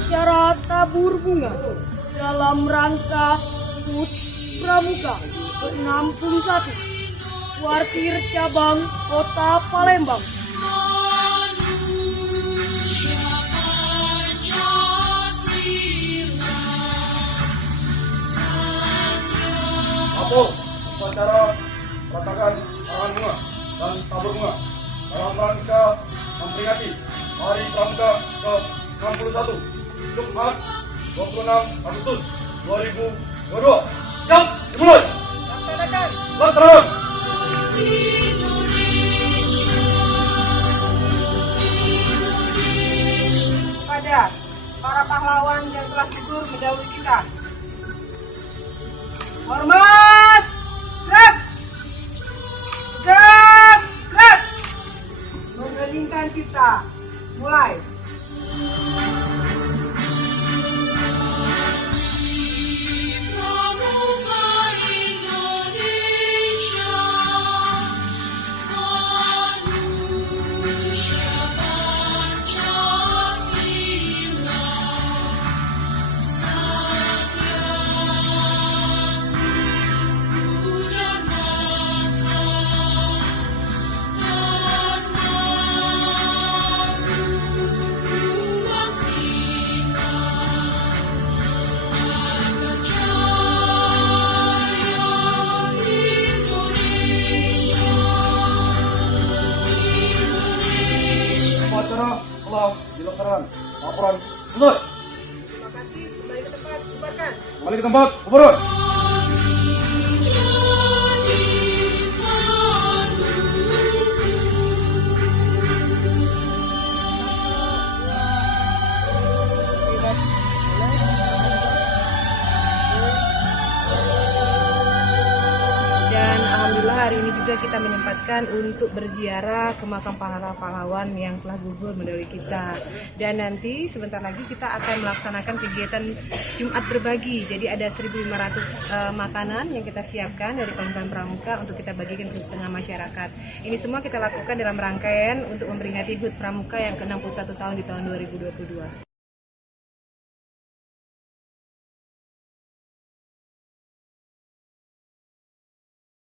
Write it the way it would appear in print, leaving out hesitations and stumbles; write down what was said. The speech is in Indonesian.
upacara tabur bunga dalam rangka HUT Pramuka ke-61 Kuartir Cabang Kota Palembang. Satu, upacara ratakan karangan bunga dan tabur bunga dalam rangka memperingati Hari Pramuka ke-61 Jumat 26 Agustus 2022. Siap, dimulai. Laksanakan. Kepada para pahlawan yang telah gugur mendahului kita. Hormat! Gerak! Gerak! Gerak! Menggelingkan cipta. Mulai. Upacara telah dilaksanakan. Laporan mulai. Terima kasih. Kembali ke tempat. Bubarkan. Kembali ke tempat. Bubaran. Dan alhamdulillah hari ini juga kita menyempatkan untuk berziarah ke makam pahlawan yang telah gugur mendahului kita. Dan nanti sebentar lagi kita akan melaksanakan kegiatan Jumat berbagi. Jadi ada 1.500 makanan yang kita siapkan dari Kabupaten Pramuka untuk kita bagikan ke tengah masyarakat. Ini semua kita lakukan dalam rangkaian untuk memperingati HUT Pramuka yang ke-61 tahun di tahun 2022.